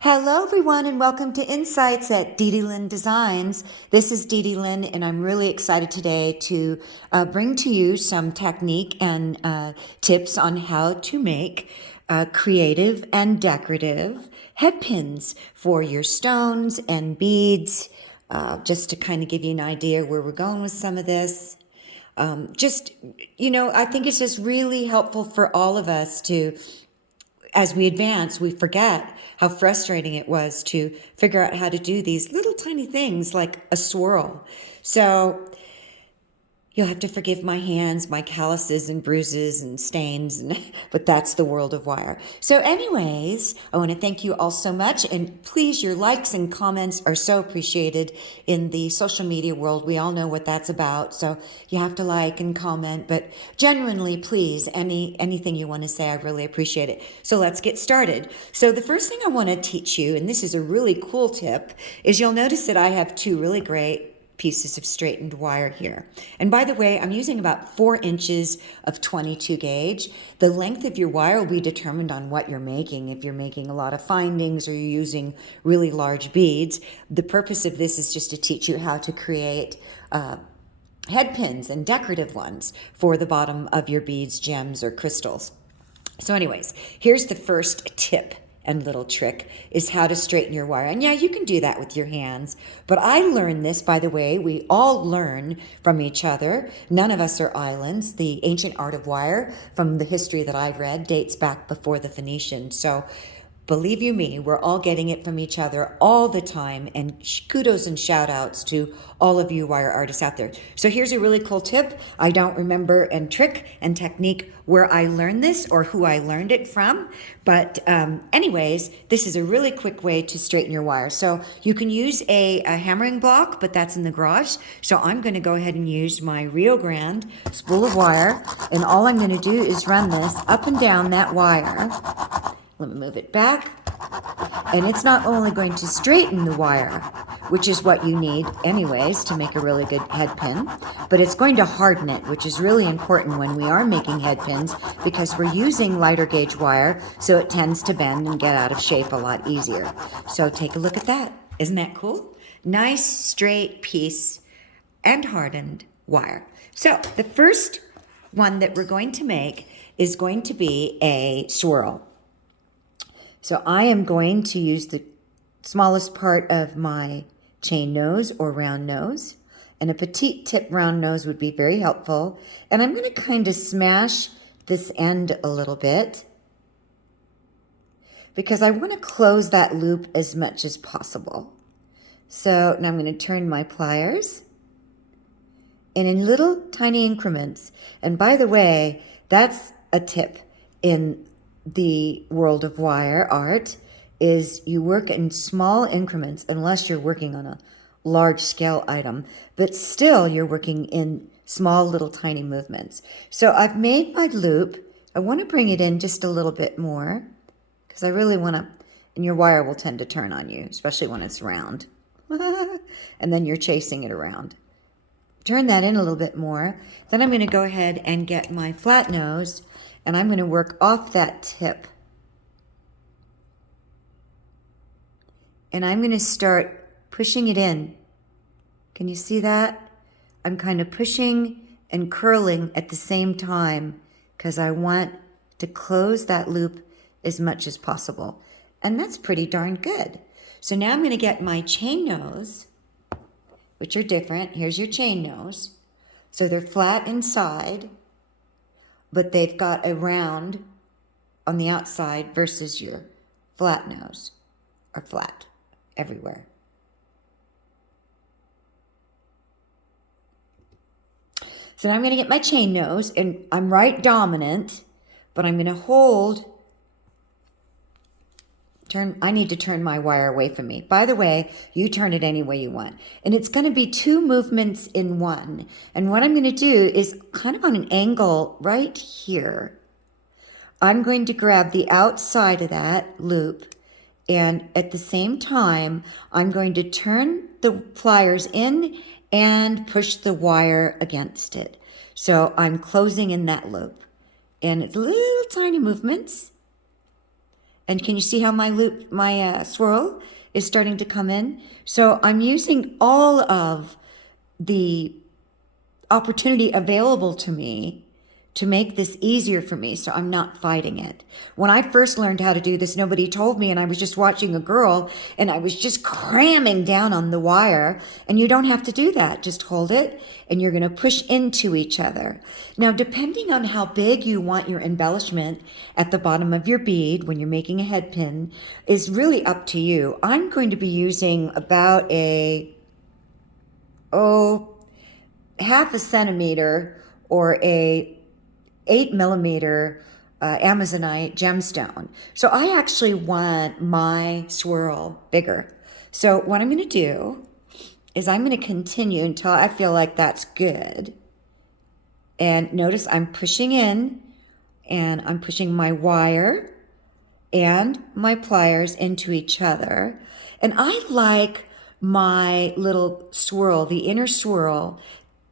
Hello, everyone, and welcome to Insights at Dee Dee Lynn Designs. This is Dee Dee Lynn, and I'm really excited today to bring to you some technique and tips on how to make creative and decorative head pins for your stones and beads. Just to kind of give you an idea where we're going with some of this. I think it's just really helpful for all of us to, as we advance, we forget how frustrating it was to figure out how to do these little tiny things like a swirl. So you'll have to forgive my hands, my calluses and bruises and stains, but that's the world of wire. So anyways, I want to thank you all so much. And please, your likes and comments are so appreciated in the social media world. We all know what that's about. So you have to like and comment, but genuinely, please, anything you want to say, I really appreciate it. So let's get started. So the first thing I want to teach you, and this is a really cool tip, is you'll notice that I have two really great pieces of straightened wire here. And by the way, I'm using about 4 inches of 22 gauge. The length of your wire will be determined on what you're making. If you're making a lot of findings or you're using really large beads, the purpose of this is just to teach you how to create head pins and decorative ones for the bottom of your beads, gems, or crystals. So anyways, here's the first tip and little trick is how to straighten your wire. And yeah, you can do that with your hands. But I learned this, by the way, we all learn from each other. None of us are islands. The ancient art of wire, from the history that I've read, dates back before the Phoenicians. So believe you me, we're all getting it from each other all the time. And kudos and shout outs to all of you wire artists out there. So here's a really cool tip. I don't remember and trick and technique where I learned this or who I learned it from. But anyways, this is a really quick way to straighten your wire. So you can use a hammering block, but that's in the garage. So I'm going to go ahead and use my Rio Grande spool of wire. And all I'm going to do is run this up and down that wire. Let me move it back. And it's not only going to straighten the wire, which is what you need anyways to make a really good head pin, but it's going to harden it, which is really important when we are making head pins because we're using lighter gauge wire, so it tends to bend and get out of shape a lot easier. So take a look at that. Isn't that cool? Nice straight piece and hardened wire. So the first one that we're going to make is going to be a swirl. So I am going to use the smallest part of my chain nose or round nose, and a petite tip round nose would be very helpful. And I'm going to kind of smash this end a little bit because I want to close that loop as much as possible. So now I'm going to turn my pliers, and in little tiny increments. And by the way, that's a tip in the world of wire art, is you work in small increments unless you're working on a large scale item, but still you're working in small little tiny movements. So I've made my loop. I want to bring it in just a little bit more because I really want to, and your wire will tend to turn on you, especially when it's round. And then you're chasing it around. Turn that in a little bit more. Then I'm going to go ahead and get my flat nose, and I'm going to work off that tip. And I'm going to start pushing it in. Can you see that? I'm kind of pushing and curling at the same time because I want to close that loop as much as possible. And that's pretty darn good. So now I'm going to get my chain nose, which are different. Here's your chain nose. So they're flat inside, but they've got a round on the outside versus your flat nose, or flat everywhere. So now I'm going to get my chain nose, and I'm right dominant, but I'm going to hold. I need to turn my wire away from me. By the way, you turn it any way you want. And it's going to be 2 movements in one. And what I'm going to do is kind of on an angle right here. I'm going to grab the outside of that loop. And at the same time, I'm going to turn the pliers in and push the wire against it. So I'm closing in that loop. And it's little tiny movements. And can you see how my swirl is starting to come in? So I'm using all of the opportunity available to me to make this easier for me, so I'm not fighting it. When I first learned how to do this, nobody told me, and I was just watching a girl, and I was just cramming down on the wire, and you don't have to do that. Just hold it, and you're going to push into each other. Now, depending on how big you want your embellishment at the bottom of your bead when you're making a head pin is really up to you. I'm going to be using about half a centimeter or a 8 millimeter Amazonite gemstone. So I actually want my swirl bigger. So what I'm going to do is I'm going to continue until I feel like that's good. And notice I'm pushing in, and I'm pushing my wire and my pliers into each other. And I like my little swirl, the inner swirl,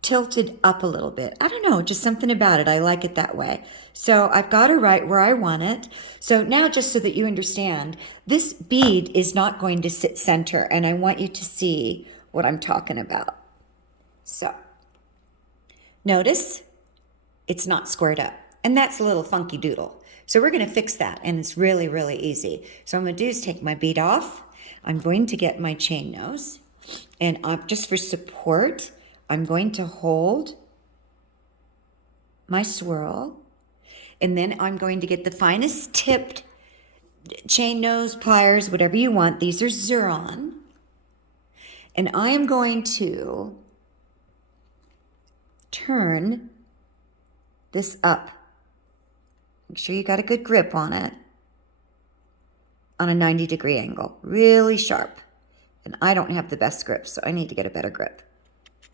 tilted up a little bit. I don't know, just something about it. I like it that way. So I've got it right where I want it. So now, just so that you understand, this bead is not going to sit center, and I want you to see what I'm talking about. So notice it's not squared up, and that's a little funky doodle. So we're going to fix that, and it's really, really easy. So what I'm going to do is take my bead off. I'm going to get my chain nose, and just for support, I'm going to hold my swirl, and then I'm going to get the finest tipped chain nose, pliers, whatever you want. These are Xuron. And I am going to turn this up. Make sure you got a good grip on it on a 90-degree angle, really sharp. And I don't have the best grip, so I need to get a better grip.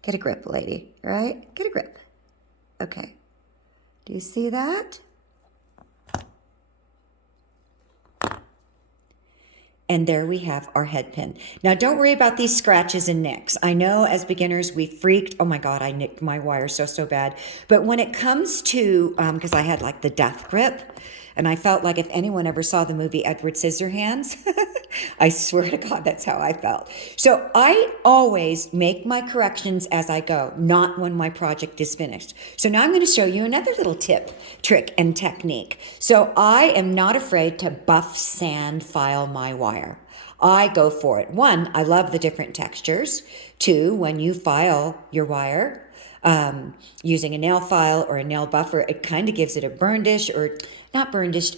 Get a grip, lady, right? Get a grip. Okay. Do you see that? And there we have our head pin. Now, don't worry about these scratches and nicks. I know as beginners we freaked. Oh my God, I nicked my wire so bad. But when it comes to, because I had like the death grip, and I felt like if anyone ever saw the movie Edward Scissorhands, I swear to God, that's how I felt. So I always make my corrections as I go, not when my project is finished. So now I'm going to show you another little tip, trick, and technique. So I am not afraid to buff sand file my wire. I go for it. One, I love the different textures. Two, when you file your wire, using a nail file or a nail buffer, it kind of gives it a burnished, or not burnished,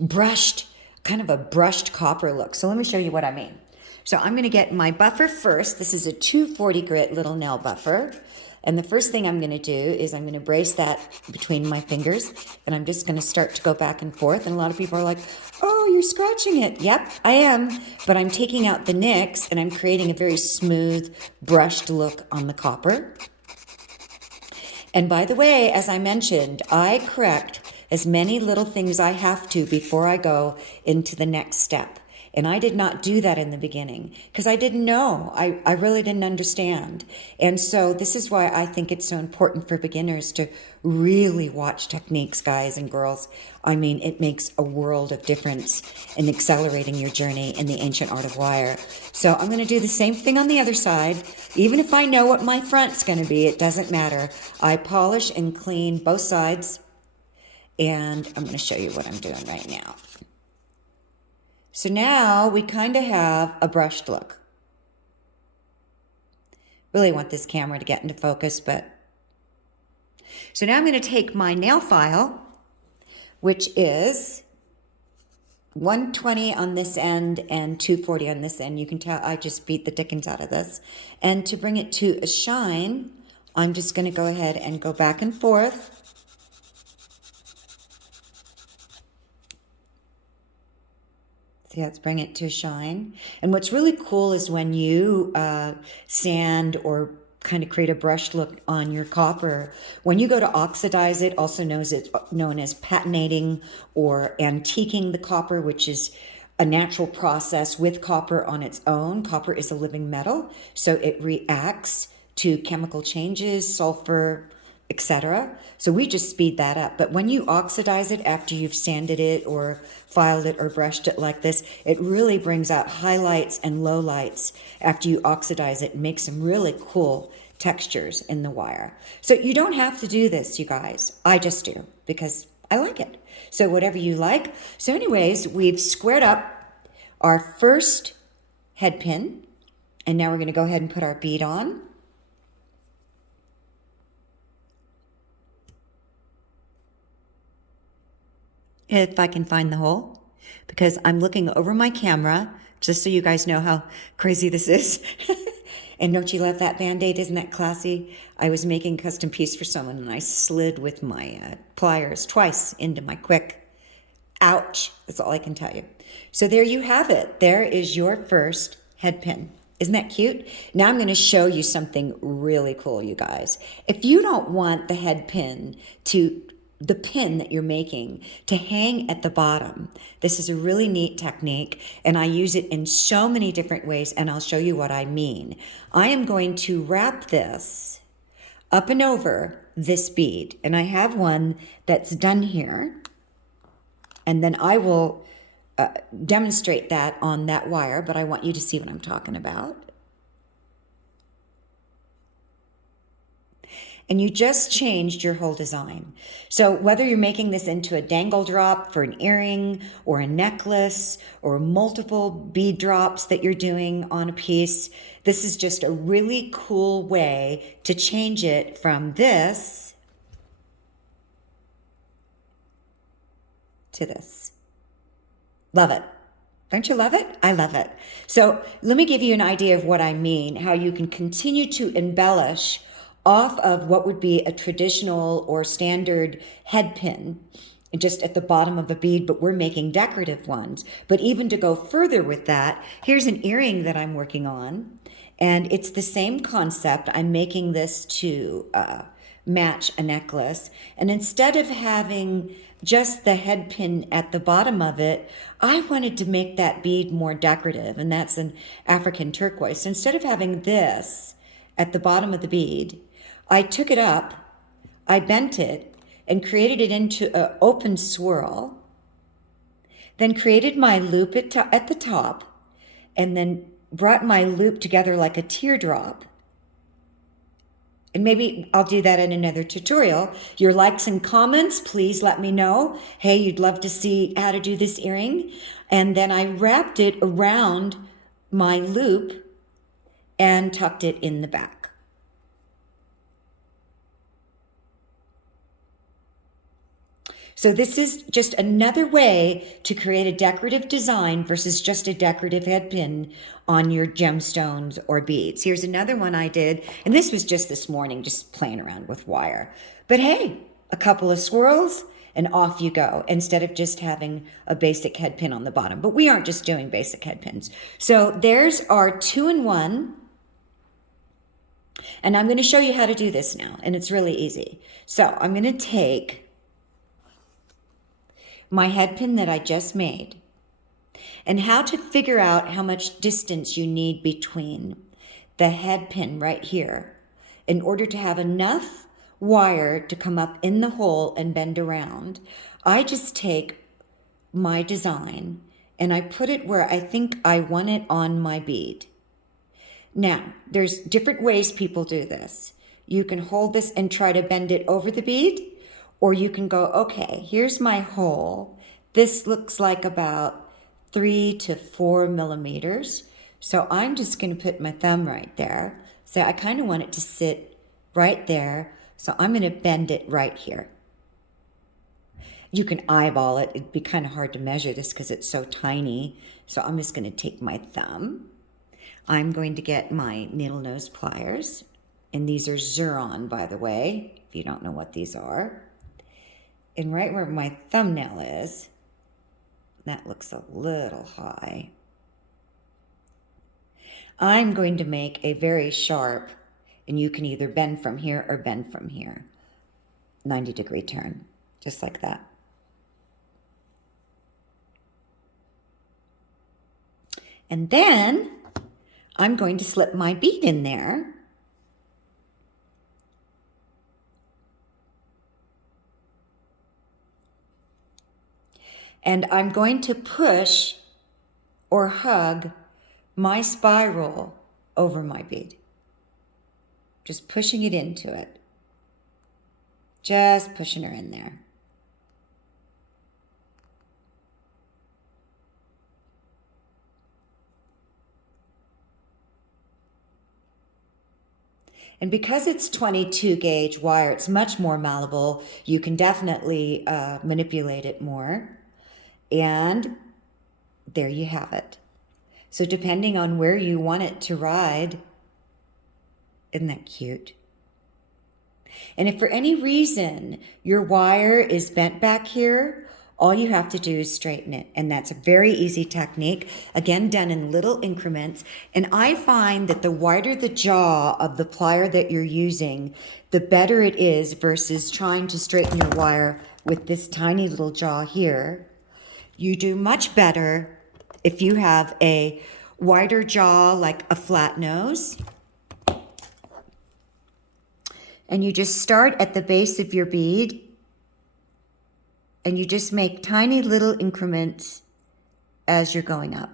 brushed, kind of a brushed copper look. So let me show you what I mean. So I'm going to get my buffer first. This is a 240 grit little nail buffer. And the first thing I'm going to do is I'm going to brace that between my fingers, and I'm just going to start to go back and forth. And a lot of people are like, oh, you're scratching it. Yep, I am. But I'm taking out the nicks, and I'm creating a very smooth, brushed look on the copper. And by the way, as I mentioned, I correct as many little things I have to before I go into the next step. And I did not do that in the beginning because I didn't know. I really didn't understand. And so this is why I think it's so important for beginners to really watch techniques, guys and girls. I mean, it makes a world of difference in accelerating your journey in the ancient art of wire. So I'm going to do the same thing on the other side. Even if I know what my front's going to be, it doesn't matter. I polish and clean both sides. And I'm going to show you what I'm doing right now. So now we kind of have a brushed look. Really want this camera to get into focus, but... So now I'm going to take my nail file, which is 120 on this end and 240 on this end. You can tell I just beat the dickens out of this. And to bring it to a shine, I'm just going to go ahead and go back and forth. See, let's bring it to a shine. And what's really cool is when you sand or kind of create a brushed look on your copper, when you go to oxidize it, also known as patinating or antiquing the copper, which is a natural process with copper on its own. Copper is a living metal, so it reacts to chemical changes, sulfur, etc. So we just speed that up. But when you oxidize it after you've sanded it or filed it or brushed it like this, it really brings out highlights and lowlights after you oxidize it and make some really cool textures in the wire. So you don't have to do this, you guys. I just do because I like it. So whatever you like. So anyways, we've squared up our first head pin, and now we're going to go ahead and put our bead on. If I can find the hole, because I'm looking over my camera, just so you guys know how crazy this is. And don't you love that Band-Aid? Isn't that classy? I was making a custom piece for someone, and I slid with my pliers twice into my quick. Ouch. That's all I can tell you. So there you have it. There is your first head pin. Isn't that cute? Now I'm going to show you something really cool, you guys. If you don't want the head pin the pin that you're making to hang at the bottom, this is a really neat technique, and I use it in so many different ways, and I'll show you what I mean. I am going to wrap this up and over this bead, and I have one that's done here, and then I will demonstrate that on that wire, but I want you to see what I'm talking about. And you just changed your whole design. So whether you're making this into a dangle drop for an earring or a necklace or multiple bead drops that you're doing on a piece, this is just a really cool way to change it from this to this. Love it. Don't you love it? I love it. So let me give you an idea of what I mean, how you can continue to embellish off of what would be a traditional or standard head pin just at the bottom of a bead, but we're making decorative ones. But even to go further with that, here's an earring that I'm working on, and it's the same concept. I'm making this to match a necklace, and instead of having just the head pin at the bottom of it, I wanted to make that bead more decorative, and that's an African turquoise. So instead of having this at the bottom of the bead, I took it up, I bent it, and created it into an open swirl, then created my loop at the top, and then brought my loop together like a teardrop. And maybe I'll do that in another tutorial. Your likes and comments, please let me know. Hey, you'd love to see how to do this earring. And then I wrapped it around my loop and tucked it in the back. So this is just another way to create a decorative design versus just a decorative head pin on your gemstones or beads. Here's another one I did, and this was just this morning, just playing around with wire. But hey, a couple of swirls and off you go, instead of just having a basic head pin on the bottom. But we aren't just doing basic head pins. So there's our 2-in-1. And I'm going to show you how to do this now, and it's really easy. So I'm going to take my head pin that I just made, and how to figure out how much distance you need between the head pin right here in order to have enough wire to come up in the hole and bend around. I just take my design and I put it where I think I want it on my bead. Now, there's different ways people do this. You can hold this and try to bend it over the bead, or you can go, okay, here's my hole. This looks like about 3 to 4 millimeters. So I'm just going to put my thumb right there. So I kind of want it to sit right there. So I'm going to bend it right here. You can eyeball it. It'd be kind of hard to measure this because it's so tiny. So I'm just going to take my thumb. I'm going to get my needle nose pliers. And these are Xuron, by the way, if you don't know what these are. And right where my thumbnail is, that looks a little high, I'm going to make a very sharp, and you can either bend from here or bend from here, 90-degree turn, just like that. And then I'm going to slip my bead in there. And I'm going to push or hug my spiral over my bead. Just pushing it into it. Just pushing her in there. And because it's 22 gauge wire, it's much more malleable. You can definitely manipulate it more. And there you have it. So depending on where you want it to ride, isn't that cute? And if for any reason your wire is bent back here, all you have to do is straighten it. And that's a very easy technique, again, done in little increments. And I find that the wider the jaw of the plier that you're using, the better it is versus trying to straighten your wire with this tiny little jaw here. You do much better if you have a wider jaw, like a flat nose. And you just start at the base of your bead and you just make tiny little increments as you're going up.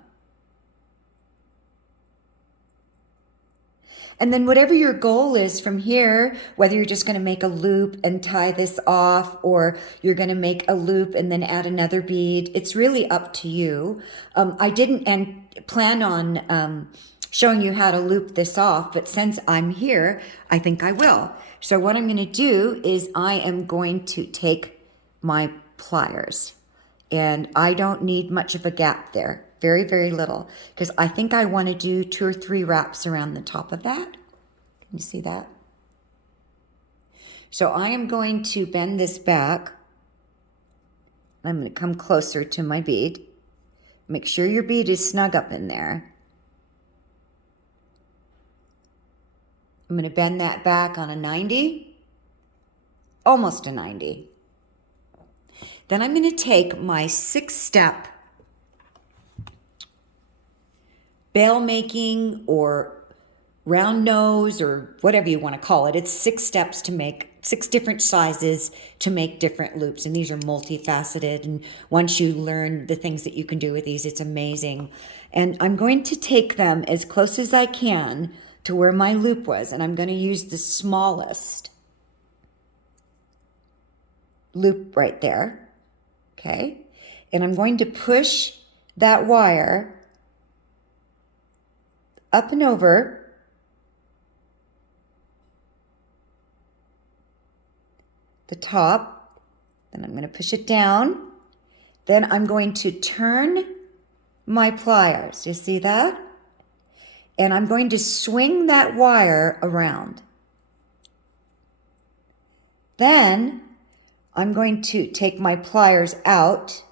And then whatever your goal is from here, whether you're just going to make a loop and tie this off, or you're going to make a loop and then add another bead, it's really up to you. I didn't plan on showing you how to loop this off, but since I'm here, I think I will. So what I'm going to do is I am going to take my pliers, and I don't need much of a gap there. Very, very little, because I think I want to do 2 or 3 wraps around the top of that. Can you see that? So I am going to bend this back. I'm going to come closer to my bead. Make sure your bead is snug up in there. I'm going to bend that back on a 90, almost a 90. Then I'm going to take my 6-step bail making or round nose or whatever you want to call it. It's 6 steps to make 6 different sizes to make different loops. And these are multifaceted. And once you learn the things that you can do with these, it's amazing. And I'm going to take them as close as I can to where my loop was. And I'm going to use the smallest loop right there. Okay. And I'm going to push that wire up and over the top. Then I'm going to push it down. Then I'm going to turn my pliers. You see that? And I'm going to swing that wire around. Then I'm going to take my pliers out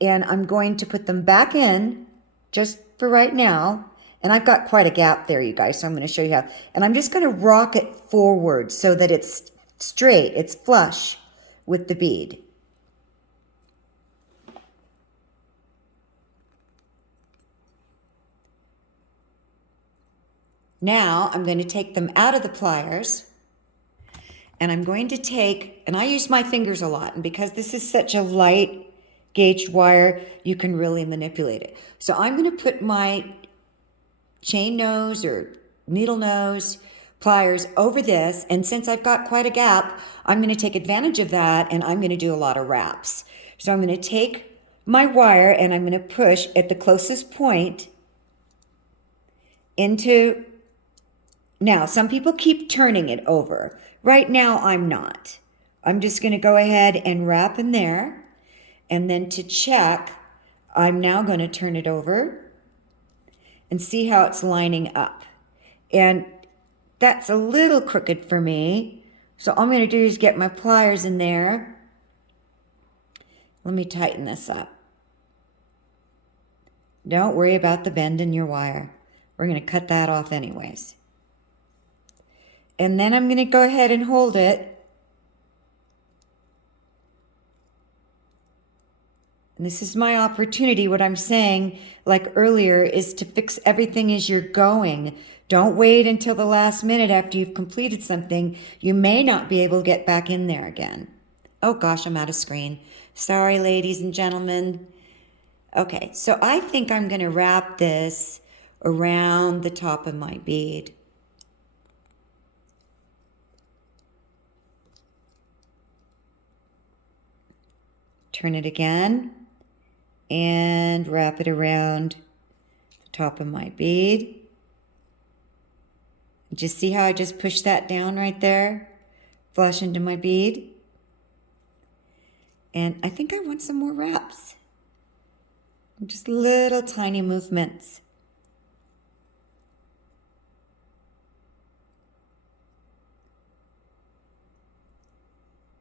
and I'm going to put them back in just for right now. And I've got quite a gap there, you guys, so I'm going to show you how. And I'm just going to rock it forward so that it's straight, it's flush with the bead. Now I'm going to take them out of the pliers, and I'm going to take, and I use my fingers a lot, and because this is such a light gauged wire, you can really manipulate it. So I'm going to put my chain nose or needle nose pliers over this, and since I've got quite a gap, I'm going to take advantage of that, and I'm going to do a lot of wraps. So I'm going to take my wire and I'm going to push at the closest point into. Now, some people keep turning it over. Right now, I'm not. I'm just going to go ahead and wrap in there. And then to check, I'm now going to turn it over and see how it's lining up. And that's a little crooked for me. So all I'm going to do is get my pliers in there. Let me tighten this up. Don't worry about the bend in your wire. We're going to cut that off anyways. And then I'm going to go ahead and hold it. And this is my opportunity. What I'm saying, like earlier, is to fix everything as you're going. Don't wait until the last minute after you've completed something. You may not be able to get back in there again. Oh gosh, I'm out of screen. Sorry, ladies and gentlemen. Okay, so I think I'm going to wrap this around the top of my bead. Turn it again and wrap it around the top of my bead. Just see how I just pushed that down right there? Flush into my bead. And I think I want some more wraps. Just little tiny movements.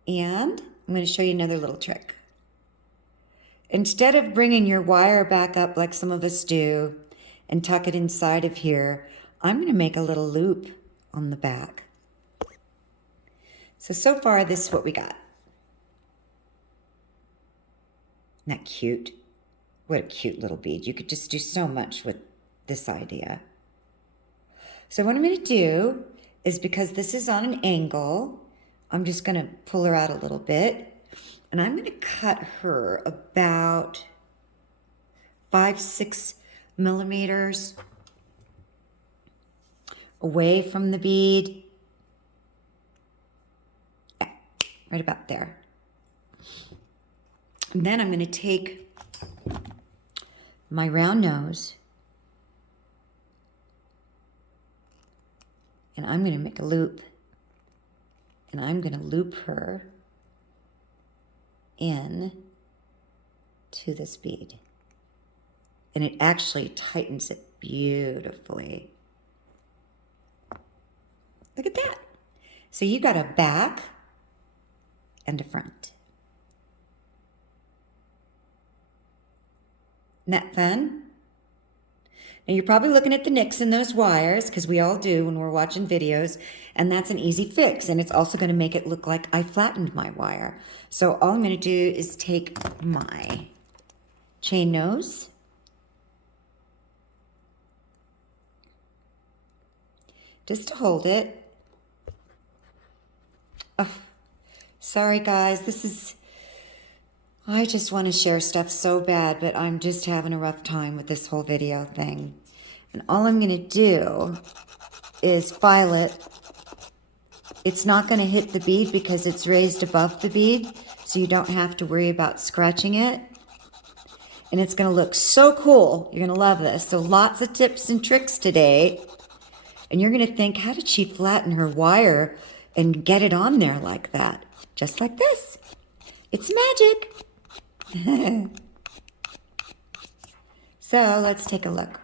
And I'm going to show you another little trick. Instead of bringing your wire back up like some of us do and tuck it inside of here, I'm going to make a little loop on the back. So far, this is what we got. Isn't that cute? What a cute little bead. You could just do so much with this idea. So what I'm going to do is, because this is on an angle, I'm just going to pull her out a little bit. And I'm going to cut her about 5-6 millimeters away from the bead. Yeah, right about there. And then I'm going to take my round nose and I'm going to make a loop. And I'm going to loop her in to this bead. And it actually tightens it beautifully. Look at that. So you got a back and a front. Isn't that fun? Now you're probably looking at the nicks in those wires, because we all do when we're watching videos, and that's an easy fix. And it's also going to make it look like I flattened my wire. So all I'm going to do is take my chain nose, just to hold it. Oh, sorry guys, I just want to share stuff so bad, but I'm just having a rough time with this whole video thing. And all I'm going to do is file it. It's not going to hit the bead because it's raised above the bead, so you don't have to worry about scratching it. And it's going to look so cool. You're going to love this. So lots of tips and tricks today. And you're going to think, how did she flatten her wire and get it on there like that? Just like this. It's magic. So let's take a look.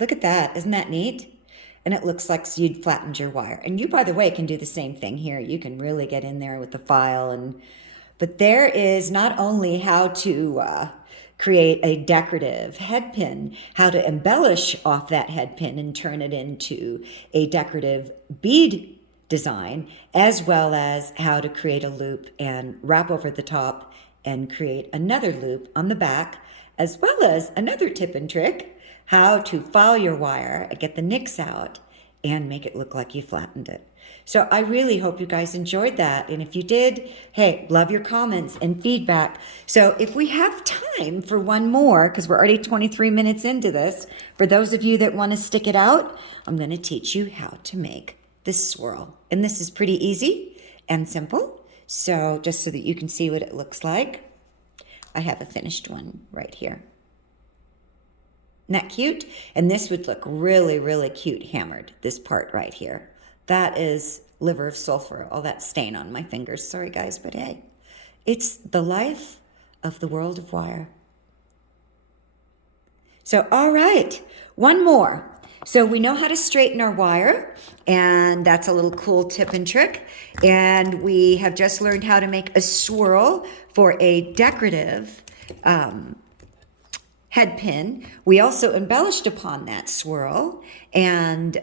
Look at that. Isn't that neat? And it looks like you'd flattened your wire. And you, by the way, can do the same thing here. You can really get in there with the file. But there is not only how to create a decorative head pin, how to embellish off that head pin and turn it into a decorative bead design, as well as how to create a loop and wrap over the top and create another loop on the back, as well as another tip and trick, how to file your wire, get the nicks out, and make it look like you flattened it. So I really hope you guys enjoyed that. And if you did, hey, love your comments and feedback. So if we have time for one more, because we're already 23 minutes into this, for those of you that want to stick it out, I'm going to teach you how to make this swirl. And this is pretty easy and simple. So just so that you can see what it looks like, I have a finished one right here. Isn't that cute? And this would look really, really cute hammered, this part right here. That is liver of sulfur, all that stain on my fingers. Sorry guys, but hey, it's the life of the world of wire. So, all right, one more. So we know how to straighten our wire, and that's a little cool tip and trick. And we have just learned how to make a swirl for a decorative head pin. We also embellished upon that swirl, and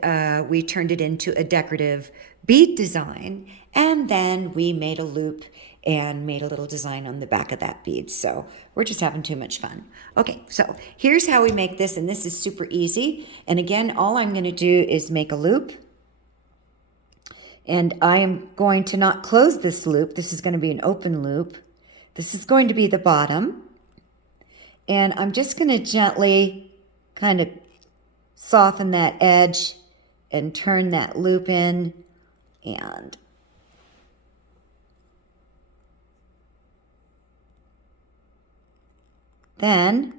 we turned it into a decorative bead design, and then we made a loop and made a little design on the back of that bead. So we're just having too much fun. Okay, so here's how we make this, and this is super easy. And again, all I'm going to do is make a loop. And I am going to not close this loop. This is going to be an open loop. This is going to be the bottom. And I'm just going to gently kind of soften that edge and turn that loop in. And then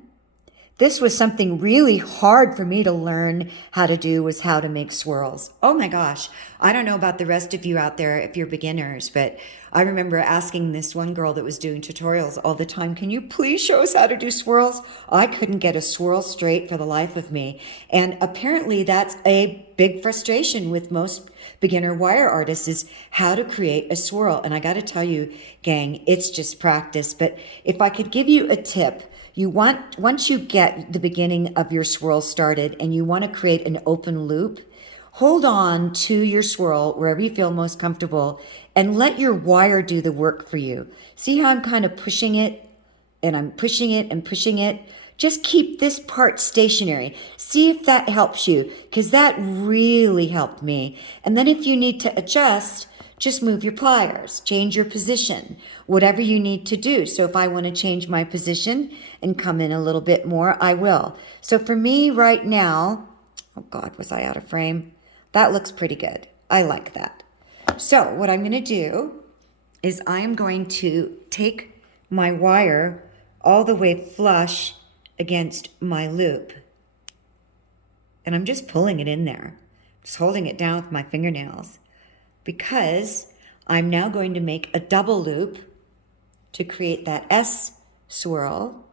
this was something really hard for me to learn how to do, was how to make swirls. Oh my gosh. I don't know about the rest of you out there if you're beginners, but I remember asking this one girl that was doing tutorials all the time, can you please show us how to do swirls? I couldn't get a swirl straight for the life of me. And apparently that's a big frustration with most beginner wire artists, is how to create a swirl. And I got to tell you, gang, it's just practice. But if I could give you a tip, once you get the beginning of your swirl started and you want to create an open loop, hold on to your swirl wherever you feel most comfortable and let your wire do the work for you. See how I'm kind of pushing it, and I'm pushing it and pushing it? Just keep this part stationary. See if that helps you, because that really helped me. And then if you need to adjust, just move your pliers, change your position, whatever you need to do. So if I want to change my position and come in a little bit more, I will. So for me right now, oh God, was I out of frame? That looks pretty good. I like that. So what I'm going to do is I am going to take my wire all the way flush against my loop. And I'm just pulling it in there, just holding it down with my fingernails, because I'm now going to make a double loop to create that S swirl.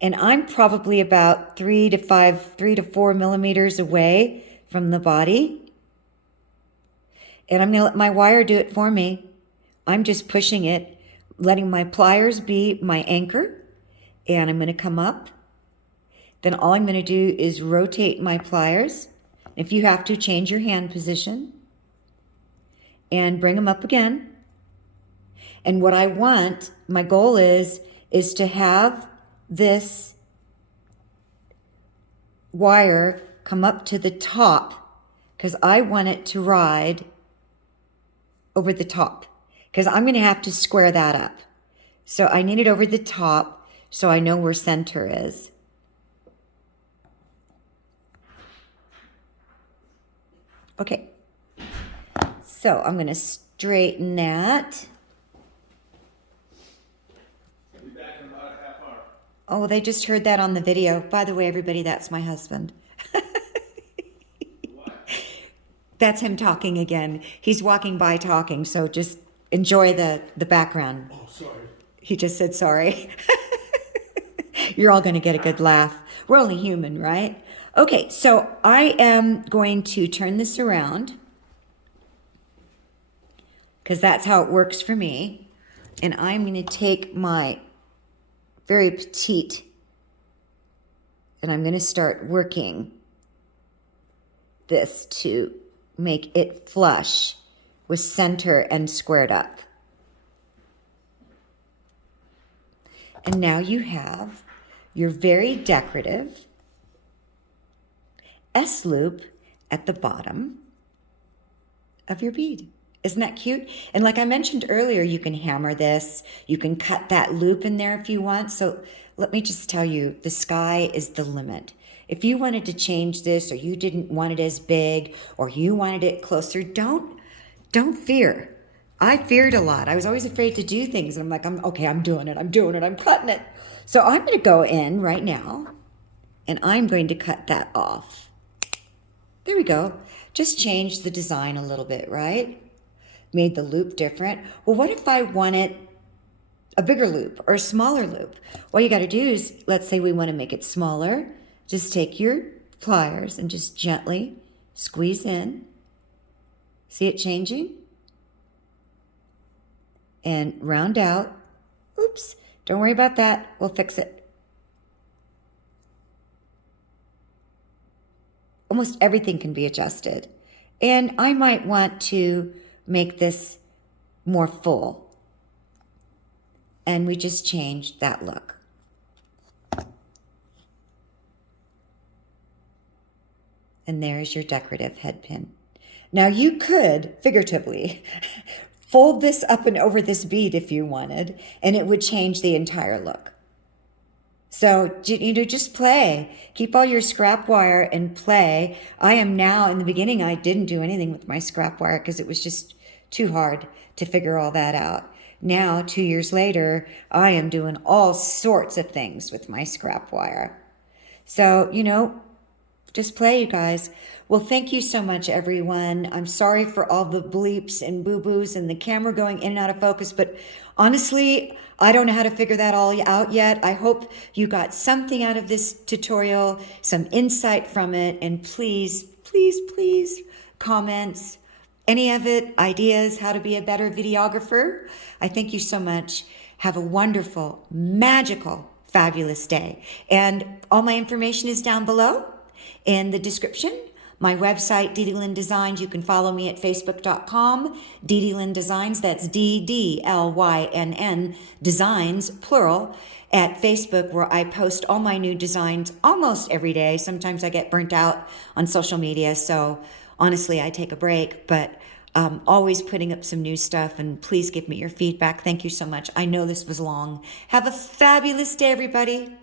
And I'm probably about 3 to 4 millimeters away from the body. And I'm going to let my wire do it for me. I'm just pushing it, letting my pliers be my anchor. And I'm going to come up. Then all I'm going to do is rotate my pliers. If you have to, change your hand position and bring them up again. And what I want, my goal is to have this wire come up to the top, because I want it to ride over the top, because I'm going to have to square that up. So I need it over the top so I know where center is. Okay, so I'm going to straighten that. I'll be back in about a half hour. Oh, they just heard that on the video. By the way, everybody, that's my husband. What? That's him talking again. He's walking by talking, so just enjoy the background. Oh, sorry. He just said sorry. You're all going to get a good laugh. We're only human, right? Okay, so I am going to turn this around, because that's how it works for me. And I'm going to take my very petite, and I'm going to start working this to make it flush with center and squared up. And now you have your very decorative S loop at the bottom of your bead. Isn't that cute? And like I mentioned earlier, you can hammer this. You can cut that loop in there if you want. So let me just tell you, the sky is the limit. If you wanted to change this, or you didn't want it as big, or you wanted it closer, don't fear. I feared a lot. I was always afraid to do things. And I'm like, I'm doing it. I'm cutting it. So I'm going to go in right now, and I'm going to cut that off. There we go. Just changed the design a little bit, right? Made the loop different. Well, what if I wanted a bigger loop or a smaller loop? All you got to do is, let's say we want to make it smaller. Just take your pliers and just gently squeeze in. See it changing? And round out. Oops, don't worry about that. We'll fix it. almost everything can be adjusted. And I might want to make this more full. And we just changed that look. And there's your decorative head pin. Now you could, figuratively, fold this up and over this bead if you wanted, and it would change the entire look. So, just play. Keep all your scrap wire and play. I am now, in the beginning, I didn't do anything with my scrap wire because it was just too hard to figure all that out. Now, 2 years later, I am doing all sorts of things with my scrap wire. So, just play, you guys. Well, thank you so much, everyone. I'm sorry for all the bleeps and boo-boos and the camera going in and out of focus, but honestly, I don't know how to figure that all out yet. I hope you got something out of this tutorial, some insight from it, and please, please, please, comments, any of it, ideas, how to be a better videographer. I thank you so much. Have a wonderful, magical, fabulous day. And all my information is down below in the description. My website, Dee Dee Lynn Designs. You can follow me at facebook.com, Dee Dee Lynn Designs. That's DDLYNN Designs, plural, at Facebook, where I post all my new designs almost every day. Sometimes I get burnt out on social media, so honestly, I take a break, but always putting up some new stuff, and please give me your feedback. Thank you so much. I know this was long. Have a fabulous day, everybody.